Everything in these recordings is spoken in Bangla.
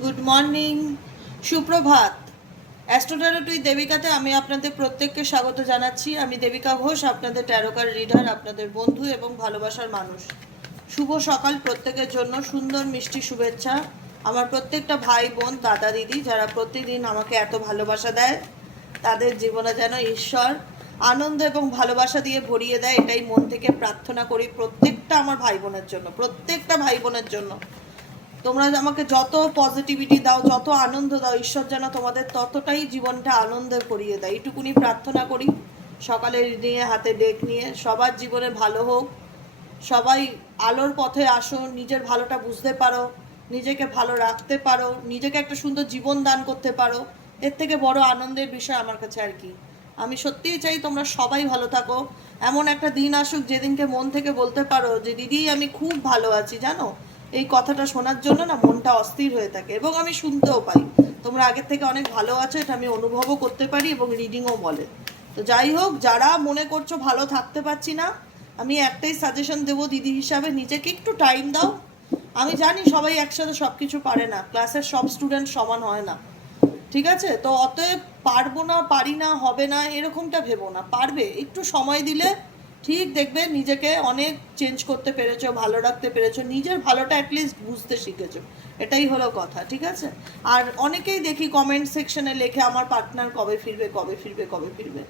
গুড মর্নিং, সুপ্রভাত। অ্যাস্ট্রোটারোটুই দেবিকাতে আমি আপনাদের প্রত্যেককে স্বাগত জানাচ্ছি। আমি দেবিকা ঘোষ, আপনাদের ট্যারোকার রিডার, আপনাদের বন্ধু এবং ভালোবাসার মানুষ। শুভ সকাল প্রত্যেকের জন্য, সুন্দর মিষ্টি শুভেচ্ছা। আমার প্রত্যেকটা ভাই, বোন, দাদা, দিদি, যারা প্রতিদিন আমাকে এত ভালোবাসা দেয়, তাদের জীবনে যেন ঈশ্বর আনন্দ এবং ভালোবাসা দিয়ে ভরিয়ে দেয়, এটাই মন থেকে প্রার্থনা করি প্রত্যেকটা আমার ভাই বোনের জন্য, প্রত্যেকটা ভাই বোনের জন্য। তোমরা আমাকে যত পজিটিভিটি দাও, যত আনন্দ দাও, ঈশ্বর যেন তোমাদের ততটাই জীবনটা আনন্দে করিয়ে দেয়। এইটুকুনি প্রার্থনা করি। সকালে নিয়ে হাতে ডেক নিয়ে সবার জীবনে ভালো হোক। সবাই আলোর পথে আসো, নিজের ভালোটা বুঝতে পারো, নিজেকে ভালো রাখতে পারো, নিজেকে একটা সুন্দর জীবন দান করতে পারো। এর থেকে বড় আনন্দের বিষয় আমার কাছে আর কি। আমি সত্যিই চাই তোমরা সবাই ভালো থাকো। এমন একটা দিন আসুক যেদিনকে মন থেকে বলতে পারো যে, দিদি, আমি খুব ভালো আছি, জানো? এই কথাটা শোনার জন্য না মনটা অস্থির হয়ে থাকে এবং আমি শুনতেও পাই। তোমরা আগের থেকে অনেক ভালো আছো, এটা আমি অনুভবও করতে পারি এবং রিডিংও বলে। তো যাই হোক, যারা মনে করছ ভালো থাকতে পারছি না, আমি একটাই সাজেশন দেবো দিদি হিসাবে, নিজেকে একটু টাইম দাও। আমি জানি সবাই একসাথে সব কিছু পারে না ক্লাসের সব স্টুডেন্ট সমান হয় না। ঠিক আছে? তো অতএব পারব না, পারি না, হবে না, এরকমটা ভেবো না। পারবে, একটু সময় দিলে ঠিক দেখবে নিজেকে অনেক চেঞ্জ করতে পেরেছ, ভালো রাখতে পেরেছ, নিজের ভালোটা অ্যাটলিস্ট বুঝতে শিখেছো। এটাই হলো কথা, ঠিক আছে? আর অনেকেই দেখি কমেন্ট সেকশনে লেখে, আমার পার্টনার কবে ফিরবে কবে ফিরবে কবে ফিরবে?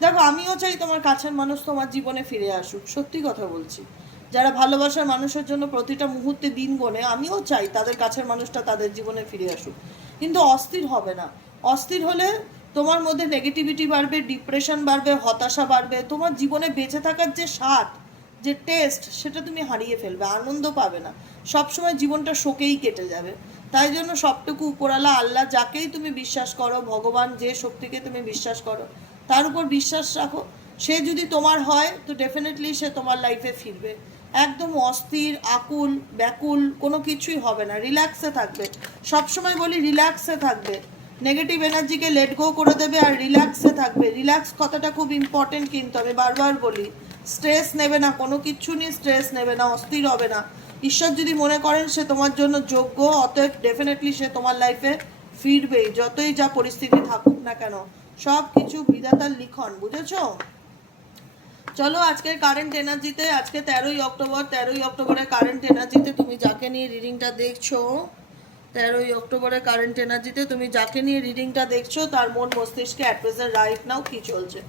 দেখো, আমিও চাই তোমার কাছের মানুষ তোমার জীবনে ফিরে আসুক, সত্যি কথা বলছি। যারা ভালোবাসার মানুষের জন্য প্রতিটা মুহূর্তে দিন গনে, আমিও চাই তাদের কাছের মানুষটা তাদের জীবনে ফিরে আসুক। কিন্তু অস্থির হবে না। অস্থির হলে তোমার মধ্যে নেগেটিভিটি বাড়বে ডিপ্রেশন বাড়বে, হতাশা বাড়বে, তোমার জীবনে বেঁচে থাকার যে স্বাদ, যে টেস্ট সেটা তুমি হারিয়ে ফেলবে, আনন্দ পাবে না। সবসময় জীবনটা শোকেই কেটে যাবে। তাই জন্য সবটুকু উপরালা আল্লাহ যাকেই তুমি বিশ্বাস করো, ভগবান যে শক্তিকে তুমি বিশ্বাস করো, তার উপর বিশ্বাস রাখো। সে যদি তোমার হয়, তো ডেফিনেটলি সে তোমার লাইফে ফিরবে। একদম অস্থির, আকুল, ব্যাকুল, কোনো কিছুই হবে না। রিল্যাক্সে থাকবে। সবসময় বলি রিল্যাক্সে থাকবে। নেগেটিভ এনার্জিকে লেট গো করে দেবে আর রিল্যাক্সে থাকবে। রিল্যাক্স কথাটা খুব ইম্পর্টেন্ট কিন্তু আমি বারবার বলি স্ট্রেস নেবে না, কোনো কিছু নিয়ে স্ট্রেস নেবে না, অস্থির হবে না। ঈশ্বর যদি মনে করেন সে তোমার জন্য যোগ্য, অতএব ডেফিনেটলি সে তোমার লাইফে ফিরবেই, যতই যা পরিস্থিতি থাকুক না কেন। সব কিছু বিধাতার লিখন, বুঝেছ? চলো আজকের কারেন্ট এনার্জিতে আজকে তেরোই অক্টোবর, তেরোই অক্টোবরের কারেন্ট এনার্জিতে তুমি যাকে নিয়ে রিডিংটা দেখছ তেরোই অক্টোবরে কারেন্ট এনার্জিতে তুমি যাকে নিয়ে রিডিংটা দেখছ, তার মন মস্তিষ্কে অ্যাট প্রেজেন্ট রাইট নাও কি চলছে?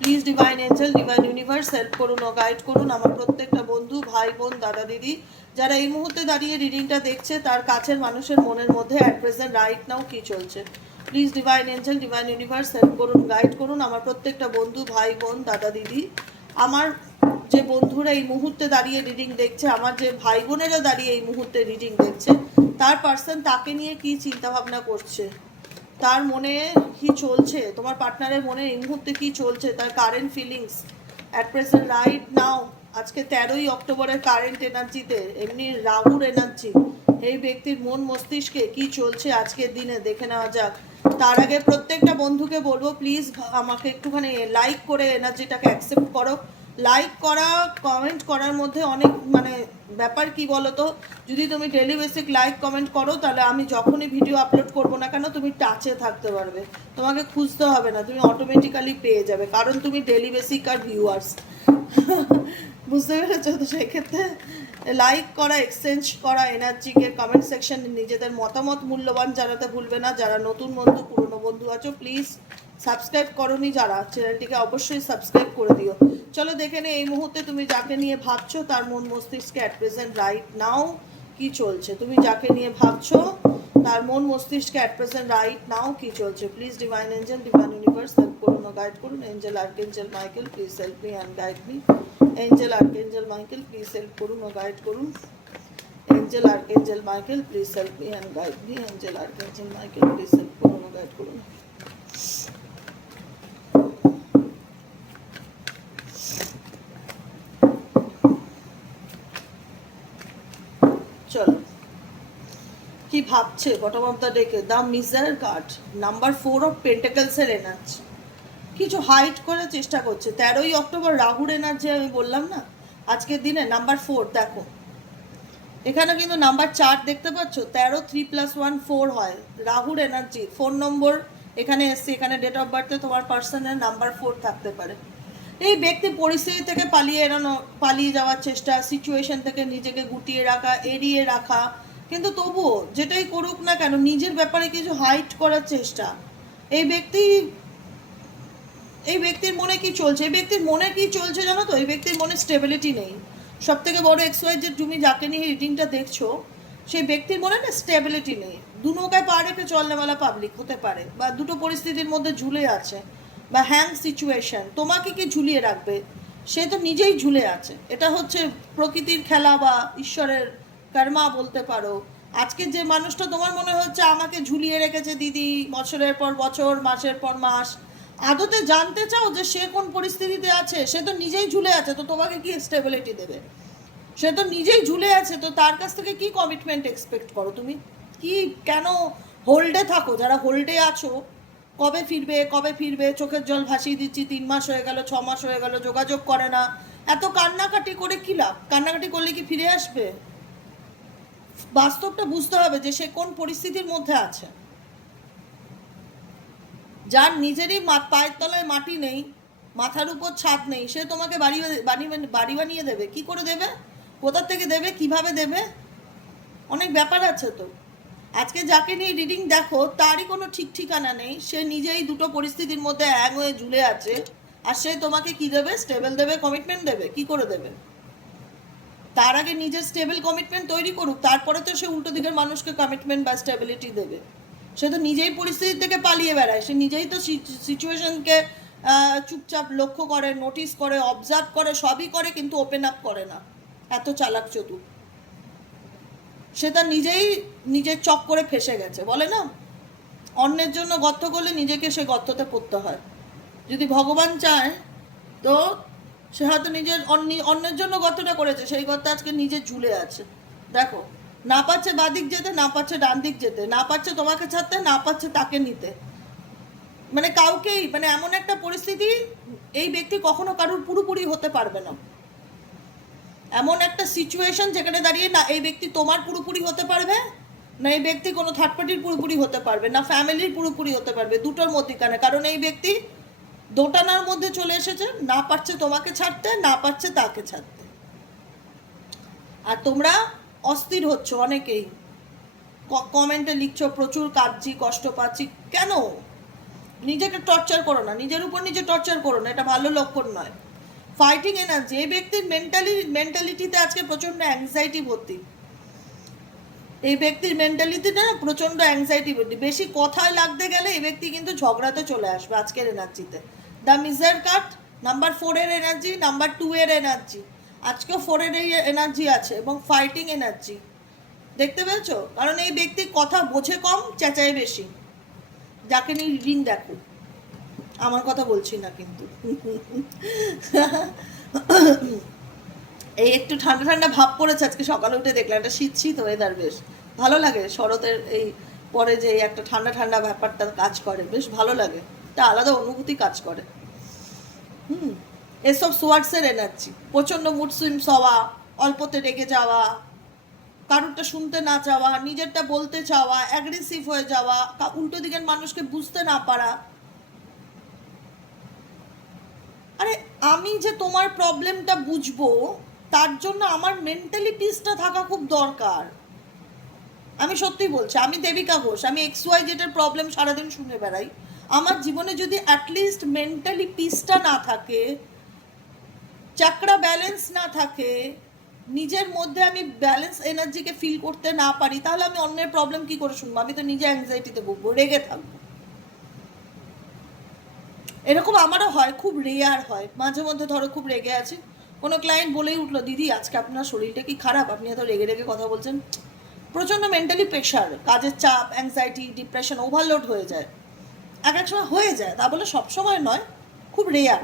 Please divine angel divine universe help করুন ও গাইড করুন আমার প্রত্যেকটা বন্ধু, ভাই, বোন, দাদা, দিদি, যারা এই মুহূর্তে দাঁড়িয়ে রিডিংটা দেখছে, তার কাছের মানুষের মনের মধ্যে অ্যাট প্রেজেন্ট রাইট নাও কি চলছে? Please divine angel divine universe help করুন গাইড করুন আমার প্রত্যেকটা বন্ধু, ভাই, বোন, দাদা, দিদি, আমার যে বন্ধুরা এই মুহূর্তে দাঁড়িয়ে রিডিং দেখছে, আমার যে ভাই, বোনেরা দাঁড়িয়ে এই মুহূর্তে রিডিং দেখছে তার পার্সন তাকে নিয়ে কি চিন্তা ভাবনা করছে? তার মনে কি চলছে? তোমার পার্টনারের মনে এই মুহূর্তে কি চলছে? তার current feelings at present right now আজকে তেরোই অক্টোবরের কারেন্ট এনার্জিতে এমনি রাহুর এনার্জি এই ব্যক্তির মন মস্তিষ্কে কি চলছে আজকের দিনে? দেখে নেওয়া যাক। তার আগে প্রত্যেকটা বন্ধুকে বলব প্লিজ আমাকে একটুখানি লাইক করে এনার্জিটাকে অ্যাকসেপ্ট করো। লাইক করা কমেন্ট করার মধ্যে অনেক মানে ব্যাপার কি বলো তো যদি তুমি ডেলি বেসিক লাইক কমেন্ট করো, তাহলে আমি যখনই ভিডিও আপলোড করব না কেন, তুমি টাচে থাকতে পারবে। তোমাকে খুঁজতে হবে না, তুমি অটোমেটিক্যালি পেয়ে যাবে, কারণ তুমি ডেলি বেসিক আর ভিউয়ার্স বুঝতে পেরেছ? তো সেক্ষেত্রে লাইক করা এক্সচেঞ্জ করা এনার্জিকে কমেন্ট সেকশনে নিজেদের মতামত মূল্যবান জানাতে ভুলবে না। যারা নতুন বন্ধু, পুরনো বন্ধু আছো প্লিজ সাবস্ক্রাইব করনি যারা, চ্যানেলটিকে অবশ্যই সাবস্ক্রাইব করে দিও। চলো দেখে নে, এই মুহূর্তে তুমি যাকে নিয়ে ভাবছ, তার মন মস্তিষ্কে অ্যাট প্রেজেন্ট রাইট নাও কি চলছে? তুমি যাকে নিয়ে ভাবছ, তার মন মস্তিষ্কে অ্যাট প্রেজেন্ট রাইট নাও কি চলছে? Please divine angel divine universe help করুন গাইড করুন। Angel archangel Michael please help me and guide me angel archangel Michael please help করুন গাইড করুন। Angel archangel Michael please help me and guide me angel archangel Michael please help করুন গাইড করুন চলো কি ভাবছে? বটম অফ দ্য ডেকে দ্য মিজারের কার্ড নাম্বার ফোর অফ পেন্টাকেলসের এনার্জি কিছু হাইট করার চেষ্টা করছে। তেরোই অক্টোবর রাহুর এনার্জি আমি বললাম না? আজকের দিনে নাম্বার ফোর দেখো। এখানে কিন্তু নাম্বার চার দেখতে পাচ্ছ? তেরো থ্রি প্লাস ওয়ান ফোর হয়। রাহুর এনার্জি ফোন নম্বর এখানে এসছে। এখানে ডেট অফ বার্থে তোমার পার্সনের নাম্বার ফোর থাকতে পারে। এই ব্যক্তি পরিস্থিতি থেকে পালিয়ে এড়ানো, পালিয়ে যাওয়ার চেষ্টা সিচুয়েশন থেকে নিজেকে গুটিয়ে রাখা, এড়িয়ে রাখা কিন্তু তবুও যেটাই করুক না কেন, নিজের ব্যাপারে কিছু হাইট করার চেষ্টা। এই ব্যক্তি, এই ব্যক্তির মনে কি চলছে? এই ব্যক্তির মনে কি চলছে জানো তো? এই ব্যক্তির মনে স্টেবিলিটি নেই। সব থেকে বড় এক্স ওয়াই যে তুমি যাকে নিয়ে রিডিংটা দেখছ, সেই ব্যক্তির মনে না স্টেবিলিটি নেই। দু নৌকায় পা রেখে চলনেওয়ালা পাবলিক হতে পারে বা দুটো পরিস্থিতির মধ্যে ঝুলে আছে বা হ্যাং সিচুয়েশন তোমাকে কি ঝুলিয়ে রাখবে? সে তো নিজেই ঝুলে আছে। এটা হচ্ছে প্রকৃতির খেলা বা ঈশ্বরের কর্মা বলতে পারো। আজকে যে মানুষটা তোমার মনে হচ্ছে আমাকে ঝুলিয়ে রেখেছে দিদি, বছরের পর বছর, মাসের পর মাস, আদতে জানতে চাও যে সে কোন পরিস্থিতিতে আছে? সে তো নিজেই ঝুলে আছে, তো তোমাকে কি স্টেবিলিটি দেবে? সে তো নিজেই ঝুলে আছে, তো তার কাছ থেকে কি কমিটমেন্ট এক্সপেক্ট করো তুমি? কি, কেন হোল্ডে থাকো? যারা হোল্ডে আছো, কবে ফিরবে কবে ফিরবে? চোখের জল ভাসিয়ে দিচ্ছি, তিন মাস হয়ে গেল, ছ মাস হয়ে গেল, যোগাযোগ করে না। এত কান্নাকাটি করে কি লাভ? কান্নাকাটি করলে কি ফিরে আসবে? বাস্তবটা বুঝতে হবে যে সে কোন পরিস্থিতির মধ্যে আছে। যার নিজেরই পায়ের তলায় মাটি নেই, মাথার উপর ছাদ নেই, সে তোমাকে বাড়ি বাড়ি বানিয়ে দেবে। কি করে দেবে? কোথার থেকে দেবে? কীভাবে দেবে? অনেক ব্যাপার আছে তো। আজকে যাকে নিয়ে রিডিং দেখো, তারই কোনো ঠিক ঠিকানা নেই। সে নিজেই দুটো পরিস্থিতির মধ্যে হ্যাং হয়ে ঝুলে আছে। আর সে তোমাকে কি দেবে? স্টেবল দেবে কমিটমেন্ট দেবে। কি করে দেবে? তার আগে নিজের স্টেবল কমিটমেন্ট তৈরি করুক, তারপরে তো সে উল্টো দিকের মানুষকে কমিটমেন্ট বা স্টেবিলিটি দেবে। সে তো নিজেই পরিস্থিতি থেকে পালিয়ে বেড়ায়। সে নিজেই তো সিচুয়েশনকে চুপচাপ লক্ষ্য করে নোটিস করে অবজার্ভ করে, সবই করে, কিন্তু ওপেন আপ করে না। এত চালাক চতুর সে তার নিজেই নিজের চক করে ফেসে গেছে, বলে না? অন্যের জন্য গর্ত করলে নিজেকে সে গর্ততে পড়তে হয়। যদি ভগবান চায়, তো সে হয়তো নিজের অন্যের জন্য গর্তটা করেছে, সেই গর্ত আজকে নিজে ঝুলে আছে। দেখো, না পাচ্ছে বাদিক যেতে, না পাচ্ছে ডান দিক যেতে, না পাচ্ছে তোমাকে ছাড়তে, না পাচ্ছে তাকে নিতে। মানে কাউকেই মানে এমন একটা পরিস্থিতি, এই ব্যক্তি কখনো কারোর পুরোপুরি হতে পারবে না। এমন একটা সিচুয়েশন যেখানে দাঁড়িয়ে না, এই ব্যক্তি তোমার পুরোপুরি হতে পারবে, না এই ব্যক্তি কোনো থার্ড পার্টির পুরোপুরি হতে পারবে, না ফ্যামিলির পুরোপুরি হতে পারবে, দুটোর মধ্যিখানে। কারণ এই ব্যক্তি দোটানার মধ্যে চলে এসেছে, না পারছে তোমাকে ছাড়তে, না পারছে তাকে ছাড়তে। আর তোমরা অস্থির হচ্ছ অনেকেই। কমেন্টে লিখছো, প্রচুর কাঁদছি, কষ্ট পাচ্ছি। কেন? নিজেকে টর্চার করো না, নিজের উপর নিজে টর্চার করো না, এটা ভালো লক্ষণ নয়। ফাইটিং এনার্জি এই ব্যক্তির মেন্টালি মেন্টালিটিতে আজকে প্রচণ্ড অ্যাংজাইটি ভর্তি। এই ব্যক্তির মেন্টালিটিতে না প্রচণ্ড অ্যাংজাইটি ভর্তি। বেশি কথায় লাগতে গেলে এই ব্যক্তি কিন্তু ঝগড়াতে চলে আসবে আজকের এনার্জিতে দ্য মিজার কাট নাম্বার ফোরের এনার্জি নাম্বার টু এর এনার্জি আজকেও ফোরের এই এনার্জি আছে এবং ফাইটিং এনার্জি দেখতে পেয়েছ? কারণ এই ব্যক্তি কথা বোঝে কম, চেঁচায় বেশি। যাকে নিয়ে রিডিং দেখো। আমার কথা বলছি না কিন্তু। এই একটু ঠান্ডা ঠান্ডা ভাব পড়েছে আজকে সকালে উঠে দেখলাম, একটা শীত শীত ওয়েদার বেশ। ভালো লাগে শরতের এই পরে যে একটা ঠান্ডা ঠান্ডা ব্যাপারটা কাজ করে, বেশ ভালো লাগে। একটা আলাদা অনুভূতি কাজ করে। হুম, এসব সোয়ার্টসের এনার্জি। প্রচণ্ড মুড সুইংস হওয়া অল্পতে রেগে যাওয়া, কারোরটা শুনতে না চাওয়া, নিজেরটা বলতে চাওয়া অ্যাগ্রেসিভ হয়ে যাওয়া উল্টো দিকের মানুষকে বুঝতে না পারা। আরে, আমি যে তোমার প্রবলেমটা বুঝব, তার জন্য আমার মেন্টালি পিসটা থাকা খুব দরকার। আমি সত্যি বলছি, আমি দেবিকা ঘোষ, আমি এক্স ওয়াই জেটের প্রবলেম সারাদিন শুনে বেড়াই। আমার জীবনে যদি অ্যাটলিস্ট মেন্টালি পিসটা না থাকে চাকরা ব্যালেন্স না থাকে, নিজের মধ্যে আমি ব্যালেন্স এনার্জিকে ফিল করতে না পারি, তাহলে আমি অন্যের প্রবলেম কি করে শুনব? আমি তো নিজে অ্যাংজাইটিতে ভুগবো, রেগে থাকব। এরকম আমারও হয়, খুব রেয়ার হয়। মাঝে মধ্যে ধরো খুব রেগে আছি, কোনো ক্লায়েন্ট বলেই উঠল, দিদি, আজকে আপনার শরীরটা কি খারাপ? আপনি এত রেগে রেগে কথা বলছেন। প্রচণ্ড মেন্টালি প্রেশার কাজের চাপ অ্যাংজাইটি ডিপ্রেশন ওভারলোড হয়ে যায়। এক এক সময় হয়ে যায়, তা বলে সবসময় নয়, খুব রেয়ার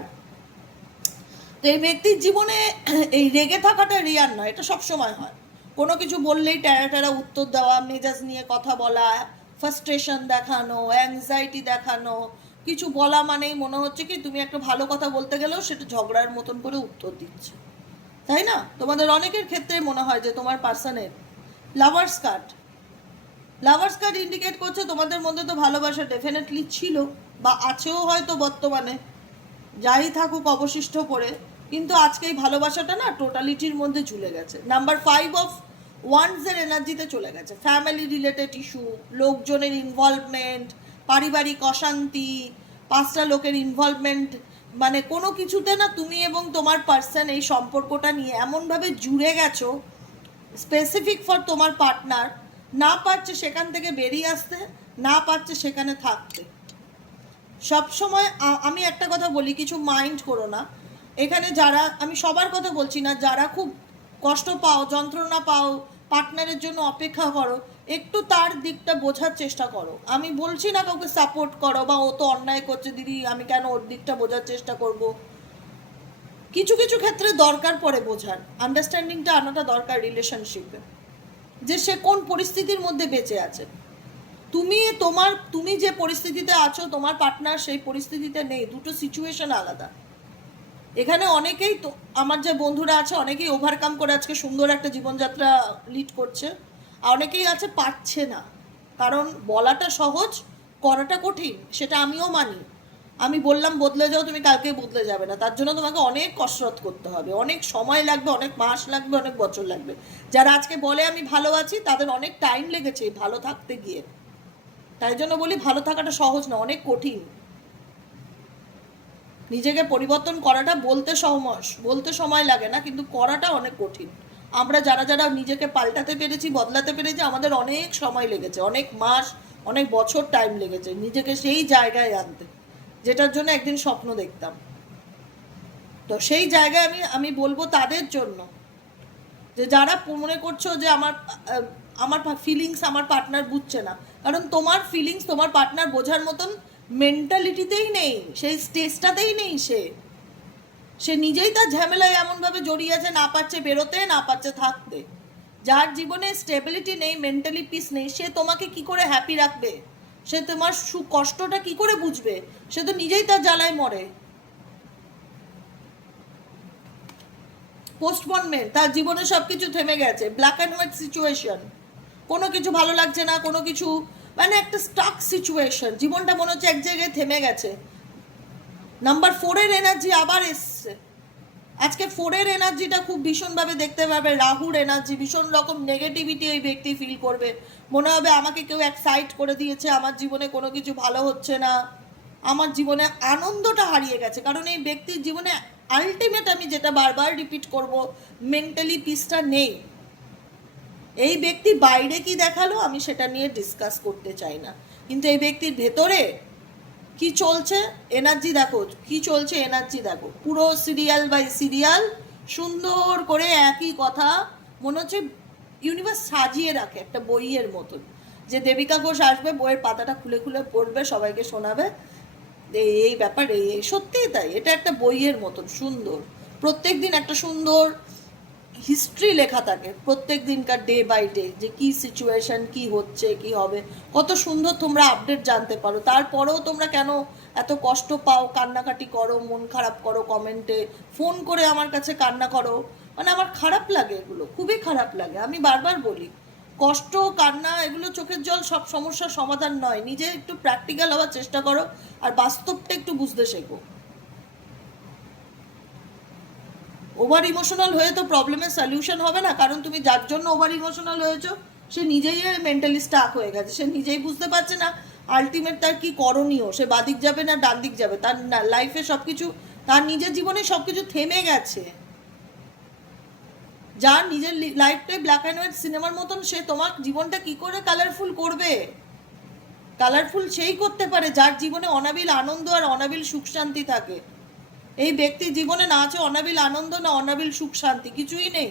তো এই ব্যক্তির জীবনে এই রেগে থাকাটা রেয়ার নয়, এটা সব সময় হয়। কোনো কিছু বললেই ট্যারা ট্যারা উত্তর দেওয়া, মেজাজ নিয়ে কথা বলা ফার্স্ট্রেশন দেখানো অ্যাংজাইটি দেখানো, কিছু বলা মানেই মনে হচ্ছে কি তুমি একটা ভালো কথা বলতে গেলেও সেটা ঝগড়ার মতন করে উত্তর দিচ্ছে। তাই না? তোমাদের অনেকের ক্ষেত্রে মনে হয় যে তোমার পার্সনের lovers card lovers card indicate করছে, তোমাদের মধ্যে তো ভালোবাসা ডেফিনেটলি ছিল, বা আছেও হয়তো বর্তমানে। যাই থাকুক অবশিষ্ট পড়ে। কিন্তু আজকে এই ভালোবাসাটা না টোটালিটির মধ্যে ঝুলে গেছে। নাম্বার ফাইভ অফ ওয়ান্সের এনার্জিতে চলে গেছে। ফ্যামিলি রিলেটেড ইস্যু লোকজনের ইনভলভমেন্ট পারিবারিক অশান্তি, পাঁচটা লোকের ইনভলভমেন্ট মানে কোনো কিছুতে না তুমি এবং তোমার পার্সন এই সম্পর্কটা নিয়ে এমনভাবে জুড়ে গেছো স্পেসিফিক ফর তোমার পার্টনার না পারছে সেখান থেকে বেরিয়ে আসতে, না পারছে সেখানে থাকতে। সব সময় আমি একটা কথা বলি, কিছু মাইন্ড করো না। এখানে যারা, আমি সবার কথা বলছি না, যারা খুব কষ্ট পাও, যন্ত্রণা পাও পার্টনারের জন্য অপেক্ষা করো, একটু তার দিকটা বোঝার চেষ্টা করো। আমি বলছি না কাউকে সাপোর্ট করো বা ও তো অন্যায় করছে, দিদি, আমি কেন ওর দিকটা বোঝার চেষ্টা করব? কিছু কিছু ক্ষেত্রে দরকার পড়ে বোঝার। আন্ডারস্ট্যান্ডিংটা আনাটা দরকার রিলেশনশিপে যে সে কোন পরিস্থিতির মধ্যে বেঁচে আছে। তুমি তোমার, তুমি যে পরিস্থিতিতে আছো, তোমার পার্টনার সেই পরিস্থিতিতে নেই, দুটো সিচুয়েশন আলাদা। এখানে অনেকেই তো, আমার যে বন্ধুরা আছে, অনেকেই ওভারকাম করে আজকে সুন্দর একটা জীবনযাত্রা লিড করছে, আর অনেকেই আছে পারছে না। কারণ বলাটা সহজ, করাটা কঠিন, সেটা আমিও মানি। আমি বললাম বদলে যাও, তুমি কালকে বদলে যাবে না। তার জন্য তোমাকে অনেক কসরত করতে হবে। অনেক সময় লাগবে, অনেক মাস লাগবে, অনেক বছর লাগবে। যারা আজকে বলে আমি ভালো আছি, তাদের অনেক টাইম লেগেছে ভালো থাকতে গিয়ে। তাই জন্য বলি ভালো থাকাটা সহজ না, অনেক কঠিন। নিজেকে পরিবর্তন করাটা বলতে সহমস বলতে সময় লাগে না, কিন্তু করাটা অনেক কঠিন। আমরা যারা যারা নিজেকে পাল্টাতে পেরেছি, বদলাতে পেরেছি, আমাদের অনেক সময় লেগেছে, অনেক মাস, অনেক বছর টাইম লেগেছে নিজেকে সেই জায়গায় আনতে। যেটার জন্য একদিন স্বপ্ন দেখতাম। তো সেই জায়গায় আমি আমি বলব তাদের জন্য যে যারা মনে করছ যে আমার আমার ফিলিংস আমার পার্টনার বুঝছে না। কারণ তোমার ফিলিংস তোমার পার্টনার বোঝার মতন মেন্টালিটিতেই নেই, সেই স্টেজটাতেই নেই সে। সে নিজেই তার ঝামেলায় এমনভাবে জড়িয়ে আছে, না পারছে বেরোতে, না পারছে থাকতে। যার জীবনে স্টেবিলিটি নেই মেন্টালি পিস নেই, সে তোমাকে কি করে হ্যাপি রাখবে? সে তোমার কষ্টটা কি করে বুঝবে? সে তো নিজেই তার জ্বালায় মরে। পোস্টপনমেন্ট তার জীবনে সব কিছু থেমে গেছে। ব্ল্যাক অ্যান্ড হোয়াইট সিচুয়েশন কোনো কিছু ভালো লাগছে না, কোনো কিছু মানে একটা স্টাক সিচুয়েশন জীবনটা মনে হচ্ছে এক জায়গায় থেমে গেছে। নাম্বার ফোরের এনার্জি আবার এসছে। আজকে ফোরের এনার্জিটা খুব ভীষণভাবে দেখতে পাবে রাহুর এনার্জি, ভীষণ রকম নেগেটিভিটি ওই ব্যক্তি ফিল করবে। মনে হবে আমাকে কেউ এক্সাইট করে দিয়েছে, আমার জীবনে কোনো কিছু ভালো হচ্ছে না, আমার জীবনে আনন্দটা হারিয়ে গেছে। কারণ এই ব্যক্তির জীবনে আলটিমেট আমি যেটা বারবার রিপিট করব মেন্টালি পিসটা নেই। এই ব্যক্তি বাইরে কি দেখাল, আমি সেটা নিয়ে ডিসকাস করতে চাই না। কিন্তু এই ব্যক্তির ভেতরে কি চলছে? এনার্জি দেখো, কি চলছে এনার্জি দেখো। পুরো সিরিয়াল বাই সিরিয়াল, সুন্দর করে একই কথা, মনে হচ্ছে ইউনিভার্স সাজিয়ে রাখে একটা বইয়ের মতন। যে দেবিকা ঘোষ আসবে, বইয়ের পাতাটা খুলে খুলে পড়বে, সবাইকে শোনাবে। এই ব্যাপার এই সত্যিই তাই, এটা একটা বইয়ের মতন, সুন্দর। প্রত্যেক দিন একটা সুন্দর হিস্ট্রি লেখা থাকে প্রত্যেক দিনকার ডে বাই ডে যে কি সিচুয়েশন কি হচ্ছে, কি হবে। কত সুন্দর তোমরা আপডেট জানতে পারো। তারপরেও তোমরা কেন এত কষ্ট পাও? কান্নাকাটি করো, মন খারাপ করো কমেন্টে ফোন করে আমার কাছে কান্না করো। মানে আমার খারাপ লাগে এগুলো, খুবই খারাপ লাগে। আমি বারবার বলি, কষ্ট, কান্না এগুলো চোখের জল সব সমস্যার সমাধান নয়। নিজে একটু প্র্যাকটিক্যাল হওয়ার চেষ্টা করো আর বাস্তবটা একটু বুঝতে শেখো। ওভার ইমোশনাল হয়ে তো প্রবলেমের সলিউশন হবে না, কারণ তুমি যার জন্য ওভার ইমোশনাল হয়েছো, সে নিজেই মেন্টালি স্টাক হয়ে গেছে, সে নিজেই বুঝতে পারছে না আলটিমেট তার কি করণীয়, সে বাদিক যাবে না ডান দিক যাবে, তার লাইফে সব কিছু তার নিজের জীবনে সব কিছু থেমে গেছে। যার নিজের লাইফটাই ব্ল্যাক অ্যান্ড হোয়াইট সিনেমার মতন, সে তোমার জীবনটা কি করে কালারফুল করবে? কালারফুল সেই করতে পারে যার জীবনে অনাবিল আনন্দ আর অনাবিল সুখ শান্তি থাকে। এই ব্যক্তির জীবনে না আছে অনাবিল আনন্দ, না অনাবিল সুখ শান্তি, কিছুই নেই।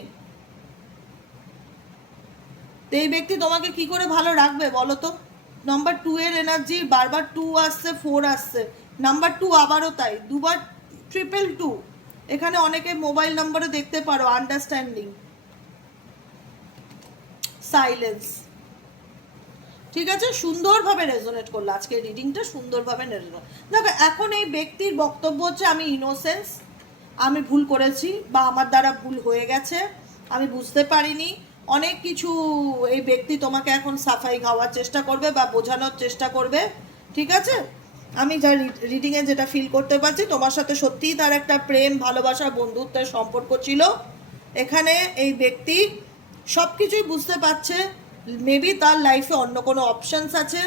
তো এই ব্যক্তি তোমাকে কি করে ভালো রাখবে বলো তো? নাম্বার টু এর এনার্জি বারবার টু আসছে ফোর আসছে। নাম্বার টু আবারও তাই, দুবার ট্রিপল টু এখানে অনেকে মোবাইল নম্বরে দেখতে পারো আন্ডারস্ট্যান্ডিং সাইলেন্স ঠিক আছে? সুন্দরভাবে রেজোনেট করল। আজকে রিডিংটা সুন্দরভাবে রেজোনেট দেখো, এখন এই ব্যক্তির বক্তব্য হচ্ছে, আমি ইনোসেন্স আমি ভুল করেছি বা আমার দ্বারা ভুল হয়ে গেছে, আমি বুঝতে পারিনি। অনেক কিছু এই ব্যক্তি তোমাকে এখন সাফাই খাওয়ার চেষ্টা করবে বা বোঝানোর চেষ্টা করবে। ঠিক আছে? আমি যা রিডিংয়ে যেটা ফিল করতে পারছি, তোমার সাথে সত্যিই তার একটা প্রেম, ভালোবাসা, বন্ধুত্বের সম্পর্ক ছিল। এখানে এই ব্যক্তি সব কিছুই বুঝতে পারছে মেবি তার লাইফে অন্য কোনো অপশানস আছে,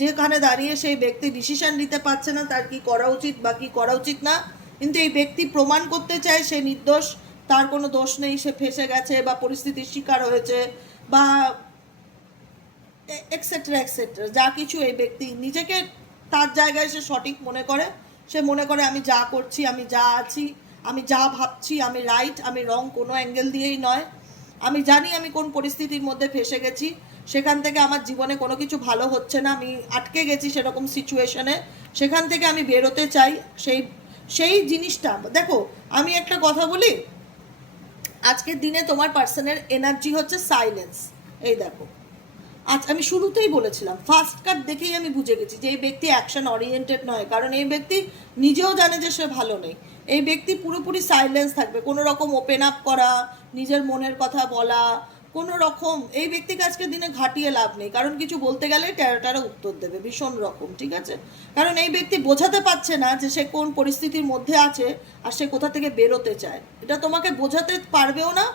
যেখানে দাঁড়িয়ে সেই ব্যক্তি ডিসিশন নিতে পারছে না, তার কি করা উচিত বা কি করা উচিত না। কিন্তু এই ব্যক্তি প্রমাণ করতে চায়, সে নির্দোষ, তার কোনো দোষ নেই, সে ফেসে গেছে বা পরিস্থিতির শিকার হয়েছে বা এক্সেট্রা এক্সেট্রা যা কিছু এই ব্যক্তি নিজেকে তার জায়গায় সে সঠিক মনে করে। সে মনে করে, আমি যা করছি, আমি যা আছি, আমি যা ভাবছি, আমি রাইট আমি রং কোনো অ্যাঙ্গেল দিয়েই নয়। আমি জানি আমি কোন পরিস্থিতির মধ্যে ফেসে গেছি, সেখান থেকে আমার জীবনে কোনো কিছু ভালো হচ্ছে না, আমি আটকে গেছি সেরকম সিচুয়েশনে সেখান থেকে আমি বেরোতে চাই, সেই সেই জিনিসটা, দেখো, আমি একটা কথা বলি, আজকের দিনে তোমার পার্সনের এনার্জি হচ্ছে সাইলেন্স এই দেখো, আজ আমি শুরুতেই বলেছিলাম ফার্স্ট কাট দেখেই আমি বুঝে গেছি যে এই ব্যক্তি অ্যাকশন ওরিয়েন্টেড নয়, কারণ এই ব্যক্তি নিজেও জানে যে সে ভালো নেই, এই ব্যক্তি পুরোপুরি সাইলেন্স থাকবে কোনো রকম ওপেন আপ করা নিজের মনের কথা বলা, কোনো রকম, এই ব্যক্তিকে আজকের দিনে ঘাটিয়ে লাভ নেই। কারণ কিছু বলতে গেলে টেরা টেরা উত্তর দেবে, ভীষণ রকম, ঠিক আছে? কারণ এই ব্যক্তি বোঝাতে পারছে না যে সে কোন পরিস্থিতির মধ্যে আছে আর সে কোথা থেকে বেরোতে চায়। এটা তোমাকে বোঝাতে পারবেও না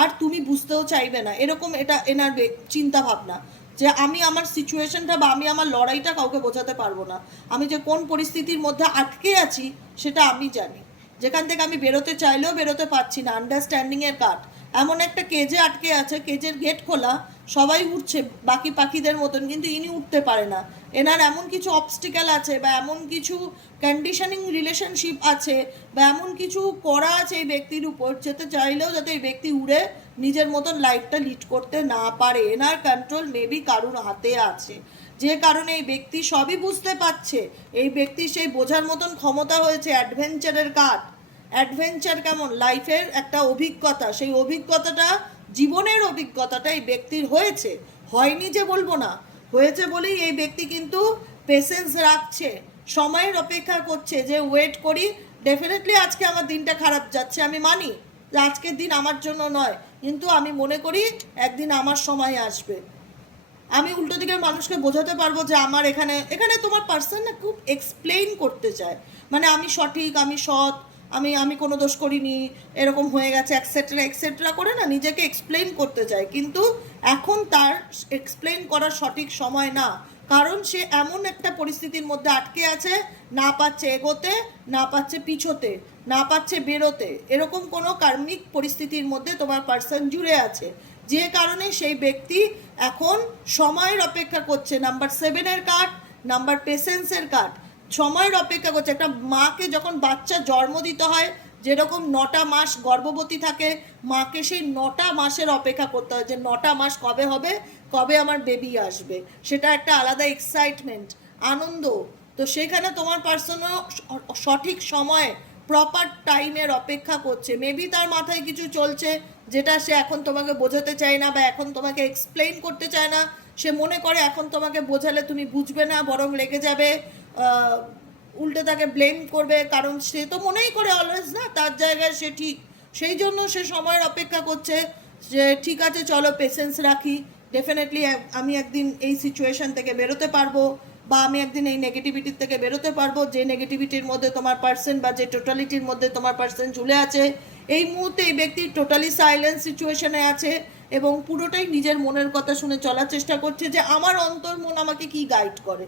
আর তুমি বুঝতেও চাইবে না। এরকম এটা এনার চিন্তা ভাবনা যে আমি আমার সিচুয়েশনটা বা আমি আমার লড়াইটা কাউকে বোঝাতে পারব না। আমি যে কোন পরিস্থিতির মধ্যে আটকে আছি সেটা আমি জানি। যেখান থেকে আমি বেরোতে চাইলেও বেরোতে পারছি না আন্ডারস্ট্যান্ডিংয়ের কাট এমন একটা কেজে আটকে আছে কেজের গেট খোলা, সবাই উঠছে, বাকি পাখিদের মতন, কিন্তু ইনি উঠতে পারে না। এনার এমন কিছু অবস্টিক্যাল আছে বা এমন কিছু কন্ডিশনিং রিলেশনশিপ আছে বা এমন কিছু করা আছে এই ব্যক্তির উপর, যেতে চাইলেও যাতে এই ব্যক্তি উড়ে, নিজের মতন লাইফটা লিড করতে না পারে। এনার কন্ট্রোল মেবি কারুর হাতে আছে। যে কারণে এই ব্যক্তি সবই বুঝতে পারছে। এই ব্যক্তি সেই বোঝার মতন ক্ষমতা হয়েছে অ্যাডভেঞ্চারের কাঠ অ্যাডভেঞ্চার কেমন? লাইফের একটা অভিজ্ঞতা। সেই অভিজ্ঞতাটা, জীবনের অভিজ্ঞতাটা এই ব্যক্তির হয়েছে। হয়নি যে বলব না। হয়েছে বলেই এই ব্যক্তি কিন্তু পেশেন্স রাখছে, সময়ের অপেক্ষা করছে যে ওয়েট করি। ডেফিনেটলি আজকে আমার দিনটা খারাপ যাচ্ছে, আমি মানি যে আজকের দিন আমার জন্য নয়। কিন্তু আমি মনে করি একদিন আমার সময় আসবে। আমি উল্টো দিকের মানুষকে বোঝাতে পারব যে আমার এখানে এখানে তোমার পার্সন না খুব এক্সপ্লেইন করতে চায়। মানে আমি সঠিক, আমি সৎ, আমি আমি কোনো দোষ করিনি, এরকম হয়ে গেছে এক্সেট্রা এক্সেট্রা করে না নিজেকে এক্সপ্লেইন করতে চায়। কিন্তু এখন তার এক্সপ্লেইন করার সঠিক সময় না। কারণ সে এমন একটা পরিস্থিতির মধ্যে আটকে আছে, না পাচ্ছে এগোতে, না পাচ্ছে পিছোতে, না পাচ্ছে বেরোতে। এরকম কোনো কার্মিক পরিস্থিতির মধ্যে তোমার পার্সন জুড়ে আছে। যে কারণে সেই ব্যক্তি এখন সময়ের অপেক্ষা করছে। নাম্বার সেভেনের কার্ড নাম্বার পেশেন্সের কার্ড সময়ের অপেক্ষা করছে। একটা মাকে যখন বাচ্চা জন্ম দিতে হয়, যেরকম নটা মাস গর্ভবতী থাকে, মাকে সেই নটা মাসের অপেক্ষা করতে হয় যে নটা মাস কবে হবে, কবে আমার বেবি আসবে। সেটা একটা আলাদা এক্সাইটমেন্ট আনন্দ। তো সেখানে তোমার পার্সনও সঠিক সময়ে প্রপার টাইমের অপেক্ষা করছে। মেবি তার মাথায় কিছু চলছে যেটা সে এখন তোমাকে বোঝাতে চায় না বা এখন তোমাকে এক্সপ্লেইন করতে চায় না, সে মনে করে এখন তোমাকে বোঝালে তুমি বুঝবে না, বরং লেগে যাবে উল্টে তাকে ব্লেম করবে, কারণ সে তো মনেই করে অলওয়েজ না, তার জায়গায় সে ঠিক। সেই জন্য সে সময়ের অপেক্ষা করছে যে ঠিক আছে, চলো পেশেন্স রাখি ডেফিনেটলি আমি একদিন এই সিচুয়েশন থেকে বেরোতে পারব বা আমি একদিন এই নেগেটিভিটির থেকে বেরোতে পারব, যে নেগেটিভিটির মধ্যে তোমার পার্সন বা যে টোটালিটির মধ্যে তোমার পার্সন ঝুলে আছে এই মুহূর্তে এই ব্যক্তি টোটালি সাইলেন্স সিচুয়েশনে আছে এবং পুরোটাই নিজের মনের কথা শুনে চলার চেষ্টা করছে যে আমার অন্তর মন আমাকে কি গাইড করে।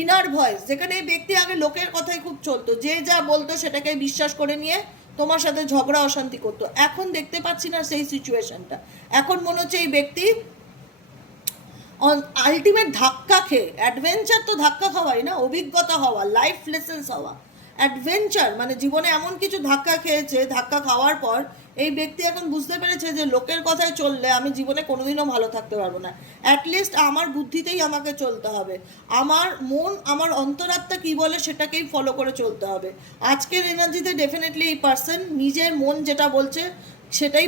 ইনার ভয়েস যেখানে এই ব্যক্তি আগে লোকের কথাই খুব চলতো, যে যা বলতো সেটাকে বিশ্বাস করে নিয়ে তোমার সাথে ঝগড়া অশান্তি করতো। এখন দেখতে পাচ্ছি না সেই সিচুয়েশনটা এখন মনে হচ্ছে এই ব্যক্তি আলটিমেট ধাক্কা খেয়ে অ্যাডভেঞ্চার তো ধাক্কা খাওয়াই না, অভিজ্ঞতা হওয়া লাইফ লেসেন্স হওয়া। অ্যাডভেঞ্চার মানে জীবনে এমন কিছু ধাক্কা খেয়েছে, ধাক্কা খাওয়ার পর এই ব্যক্তি এখন বুঝতে পেরেছে যে লোকের কথায় চললে আমি জীবনে কোনোদিনও ভালো থাকতে পারব না। অ্যাটলিস্ট আমার বুদ্ধিতেই আমাকে চলতে হবে। আমার মন, আমার অন্তরাত্মা কি বলে সেটাকেই ফলো করে চলতে হবে। আজকের এনার্জিতে ডেফিনেটলি এই পার্সন নিজের মন যেটা বলছে সেটাই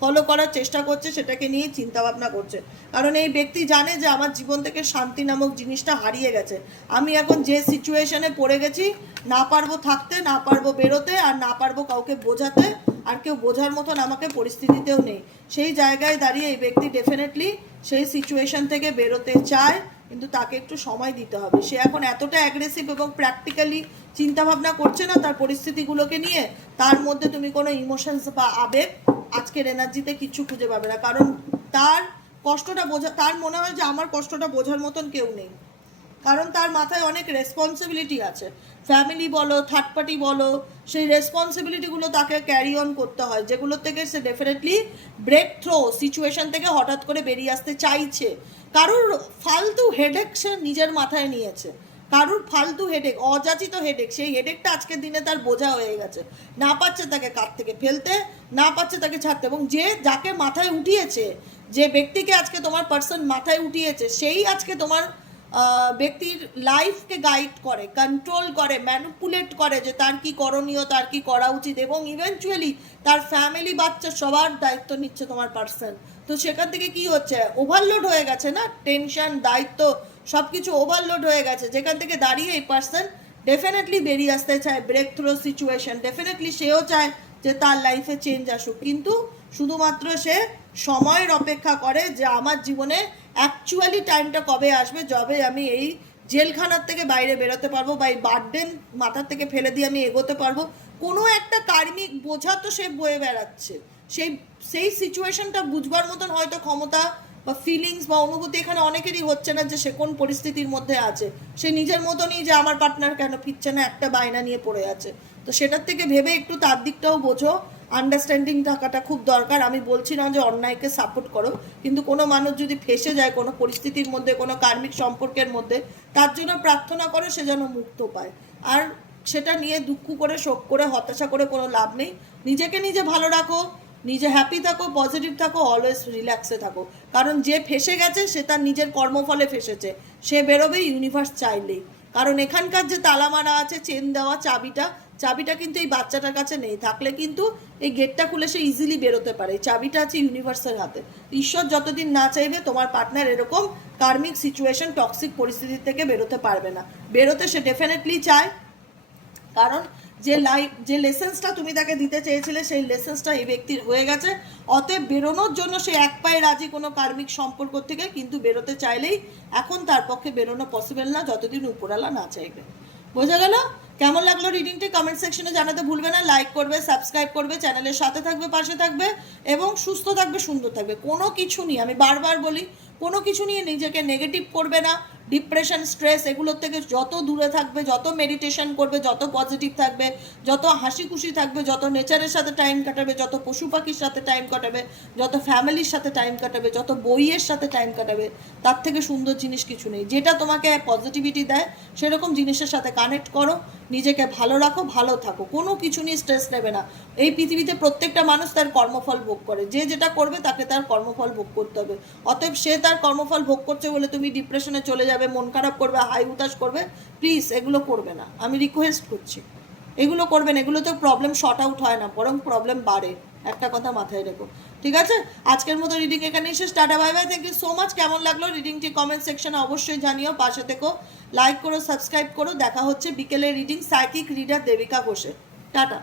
ফলো করার চেষ্টা করছে, সেটাকে নিয়ে চিন্তা ভাবনা করছে। কারণ এই ব্যক্তি জানে যে আমার জীবন থেকে শান্তি নামক জিনিসটা হারিয়ে গেছে। আমি এখন যে সিচুয়েশনে পড়ে গেছি, না পারব থাকতে, না পারব বেরোতে, আর না পারব কাউকে বোঝাতে, আর কেউ বোঝার মতন আমাকে পরিস্থিতিতেও নেই। সেই জায়গায় দাঁড়িয়ে এই ব্যক্তি ডেফিনেটলি সেই সিচুয়েশন থেকে বেরোতে চায়, কিন্তু তাকে একটু সময় দিতে হবে। সে এখন এতটা অ্যাগ্রেসিভ এবং প্র্যাকটিক্যালি চিন্তাভাবনা করছে না তার পরিস্থিতিগুলোকে নিয়ে, তার মধ্যে তুমি কোনো ইমোশনস বা আবেগ আজকের এনার্জিতে কিছু খুঁজে পাবে না। কারণ তার কষ্টটা বোঝা, তার মনে হয় যে আমার কষ্টটা বোঝার মতন কেউ নেই। কারণ তার মাথায় অনেক রেসপন্সিবিলিটি আছে। ফ্যামিলি বলো থার্ড পার্টি বলো, সেই রেসপন্সিবিলিটিগুলো তাকে ক্যারি অন করতে হয় যেগুলো থেকে সে ডেফিনেটলি ব্রেক থ্রো সিচুয়েশন থেকে হঠাৎ করে বেরিয়ে আসতে চাইছে। কারুর ফালতু হেডেক সে নিজের মাথায় নিয়েছে। কারুর ফালতু হেডেক অযাচিত হেডেক সেই হেডেকটা আজকের দিনে তার বোঝা হয়ে গেছে। না পাচ্ছে তাকে কাত থেকে ফেলতে, না পাচ্ছে তাকে ছাড়তে, এবং যে যাকে মাথায় উঠিয়েছে, যে ব্যক্তিকে আজকে তোমার পার্সন মাথায় উঠিয়েছে, সেই আজকে তোমার ব্যক্তির লাইফকে গাইড করে কন্ট্রোল করে ম্যানুপুলেট করে যে তার কি করণীয়, তার কি করা উচিত এবং ইভেনচুয়ালি তার ফ্যামিলি বাচ্চা সবার দায়িত্ব নিচ্ছে তোমার পার্সন তো সেখান থেকে কি হচ্ছে? ওভারলোড হয়ে গেছে না? টেনশন দায়িত্ব সব কিছু ওভারলোড হয়ে গেছে। যেখান থেকে দাঁড়িয়ে এই পার্সন ডেফিনেটলি বেরিয়ে আসতে চায় ব্রেক থ্রো সিচুয়েশন ডেফিনেটলি সেও চায় যে তার লাইফে চেঞ্জ আসুক। কিন্তু শুধুমাত্র সে সময়ের অপেক্ষা করে যে আমার জীবনে অ্যাকচুয়ালি টাইমটা কবে আসবে, যবে আমি এই জেলখানার থেকে বাইরে বেরোতে পারব বা এই বার্ডেন মাথার থেকে ফেলে দিয়ে আমি এগোতে পারব, কোনো একটা কার্মিক বোঝা তো সে বয়ে বেড়াচ্ছে। সেই সেই সিচুয়েশনটা বুঝবার মতন হয়তো ক্ষমতা বা ফিলিংস বা অনুভূতি এখানে অনেকেরই হচ্ছে না যে সে কোন পরিস্থিতির মধ্যে আছে। সে নিজের মতনই যে আমার পার্টনার কেন ফিরছে না, একটা বায়না নিয়ে পড়ে আছে। তো সেটার থেকে ভেবে একটু তার দিকটাও বোঝো। আন্ডারস্ট্যান্ডিং থাকাটা খুব দরকার। আমি বলছি না যে অন্যায়কে সাপোর্ট করো, কিন্তু কোনো মানুষ যদি ফেসে যায় কোনো পরিস্থিতির মধ্যে, কোনো কার্মিক সম্পর্কের মধ্যে, তার জন্য প্রার্থনা করো সে যেন মুক্ত পায়। আর সেটা নিয়ে দুঃখ করে, শোক করে, হতাশা করে কোনো লাভ নেই। নিজেকে নিজে ভালো রাখো, নিজে হ্যাপি থাকো পজিটিভ থাকো অলওয়েজ রিল্যাক্সে থাকো। কারণ যে ফেসে গেছে, সে তার নিজের কর্মফলে ফেসেছে। সে বেরোবে ইউনিভার্স চাইলেই। কারণ এখানকার যে তালা মারা আছে, চেন দেওয়া চাবিটা চাবিটা কিন্তু এই বাচ্চাটার কাছে নেই। থাকলে কিন্তু এই গেটটা খুলে সে ইজিলি বেরোতে পারে। চাবিটা আছে ইউনিভার্সের হাতে। ঈশ্বর যতদিন না চাইবে, তোমার পার্টনার এরকম কার্মিক সিচুয়েশন টক্সিক পরিস্থিতি থেকে বেরোতে পারবে না। বেরোতে সে ডেফিনেটলি চায়। কারণ যে লাইফ যে লেসেন্সটা তুমি তাকে দিতে চেয়েছিলে, সেই লেসেন্সটা এই ব্যক্তির হয়ে গেছে। অতএব বেরোনোর জন্য সে এক পায়ে রাজি কোনো কার্মিক সম্পর্ক থেকে, কিন্তু বেরোতে চাইলেই এখন তার পক্ষে বেরোনো পসিবল না, যতদিন উপরালা না চাইবে। বোঝা গেল? কেমন লাগল রিডিংটি কমেন্ট সেকশনে জানাতে ভুলবে না লাইক করবে সাবস্ক্রাইব করবে চ্যানেলের সাথে থাকবে, পাশে থাকবে, এবং সুস্থ থাকবে, সুন্দর থাকবে। কোনো কিছু নিয়ে, আমি বারবার বলি, কোনো কিছু নিয়ে নিজেকে নেগেটিভ করবে না ডিপ্রেশন, স্ট্রেস, এগুলোর থেকে যত দূরে থাকবে, যত মেডিটেশন করবে, যত পজিটিভ থাকবে, যত হাসি খুশি থাকবে, যত নেচারের সাথে টাইম কাটাবে, যত পশু পাখির সাথে টাইম কাটাবে, যত ফ্যামিলির সাথে টাইম কাটাবে, যত বইয়ের সাথে টাইম কাটাবে, তার থেকে সুন্দর জিনিস কিছু নেই। যেটা তোমাকে পজিটিভিটি দেয়, সেরকম জিনিসের সাথে কানেক্ট করো, নিজেকে ভালো রাখো, ভালো থাকো। কোনো কিছু নিয়ে স্ট্রেস নেবে না। এই পৃথিবীতে প্রত্যেকটা মানুষ তার কর্মফল ভোগ করে। যে যেটা করবে, তাকে তার কর্মফল ভোগ করতে হবে। অতএব সে তার কর্মফল ভোগ করছে বলে তুমি ডিপ্রেশনে চলে যাবে মন খারাপ করবে, হাই উতাস করবে প্লিজ এগুলো করবে না। আমি রিকোয়েস্ট করছি। এগুলো করবেন এগুলো তো প্রবলেম শর্ট আউট হয় না, বরং প্রবলেম বাড়ে। একটা কথা মাথায় রেখো। ঠিক আছে? আজকের মতো রিডিং এখানে শেষ। Tata bye bye thank you so much কেমন লাগল রিডিংটি কমেন্ট সেকশনে অবশ্যই জানিও। পাশে থেকো। লাইক করো সাবস্ক্রাইব করো। দেখা হচ্ছে বিকেলের রিডিং সাইকিক রিডার দেবিকা ঘোষে টাটা।